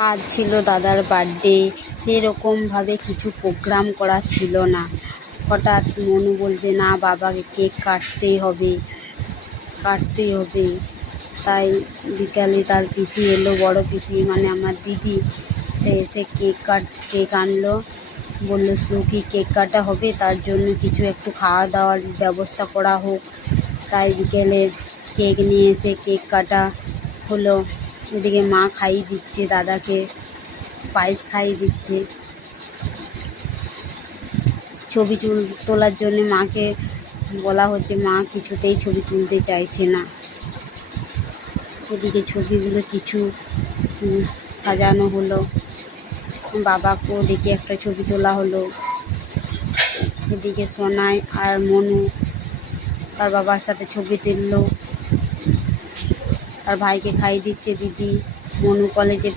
আজ ছিল দাদার বার্থডে, সেরকমভাবে কিছু প্রোগ্রাম করা ছিল না। হঠাৎ মনু বলছে না বাবাকে কেক কাটতেই হবে। তাই বিকালে তার পিসি এলো, বড় পিসি মানে আমার দিদি, সে এসে কেক আনলো। বললো সুখী কেক কাটা হবে, তার জন্য কিছু একটু খাওয়া দাওয়ার ব্যবস্থা করা হোক। তাই বিকেলে কেক নিয়ে এসে কেক কাটা হলো। এদিকে মা খাইয়ে দিচ্ছে দাদাকে, পায়েস খাইয়ে দিচ্ছে। ছবি তোলার জন্য মাকে বলা হচ্ছে, মা কিছুতেই ছবি তুলতে চাইছে না। এদিকে ছবিগুলো কিছু সাজানো হলো, বাবাকেও ডেকে একটা ছবি তোলা হলো। এদিকে সোনাই আর মনু তার বাবার সাথে ছবি তুললো। তার ভাইকে খাইয়ে দিচ্ছে দিদি। মনু কলেজে